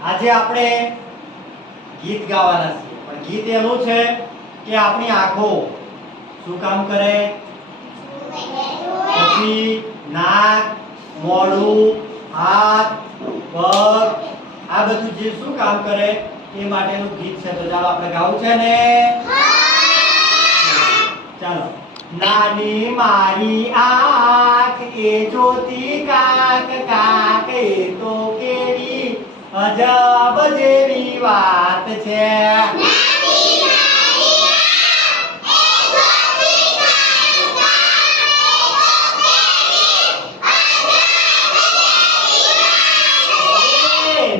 આજે આપણે ગીત ગાવાના છીએ, પણ ગીત એનું છે કે આપણી આંખો શું કામ કરે? પછી નાક, મોઢું, હાથ, પગ આ બધું જે શું કામ કરે એ માટેનું ગીત છે. તો ચાલો આપણે ગાવું છે ને? ચાલો. નાની મારી આંખ એ જોતી કાક કાક, એ તો કેવી અજબ જેવી વાત છે.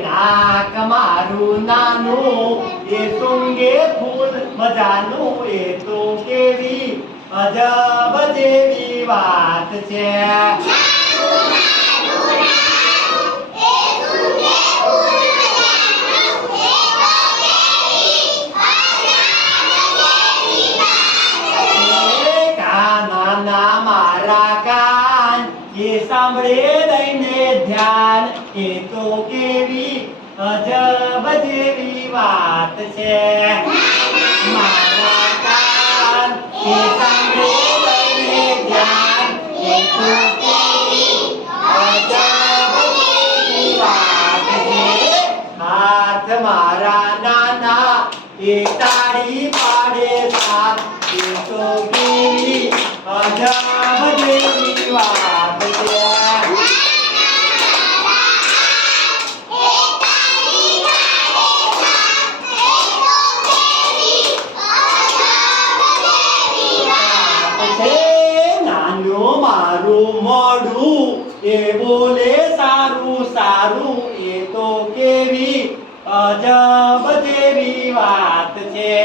નાક મારું નાનું એ સૂંઘે ફૂલ મજાનું, એ તો કેવી અજબ જેવી વાત છે. કાના મારા કાન એ સાંભળે દઈને ધ્યાન, એ તો કેવી અજબ જેવી વાત છે. મારા કાન એ સાંભળે દઈને ધ્યાન, એ તો કેવી અજબ જેવી વાત છે. હાથ મારા નાના એ તાળી પાડે સાથ, એ તો કેવી અજબ જેવી વાત છે. મારું મોઢું એ બોલે સારું સારું, એ તો કેવી અજબ જેવી વાત છે.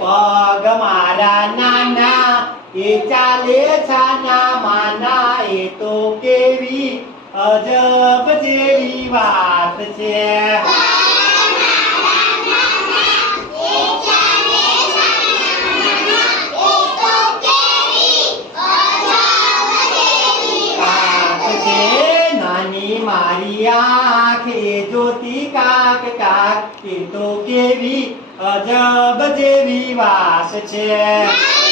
પગ મારા નાના એ ચાલે છાના માના, એ તો કેવી અજબ જેવી વાત છે. નાની મારી આંખ એ જોતી કાક કાક, એ તો કેવી અજબ જેવી વાત છે.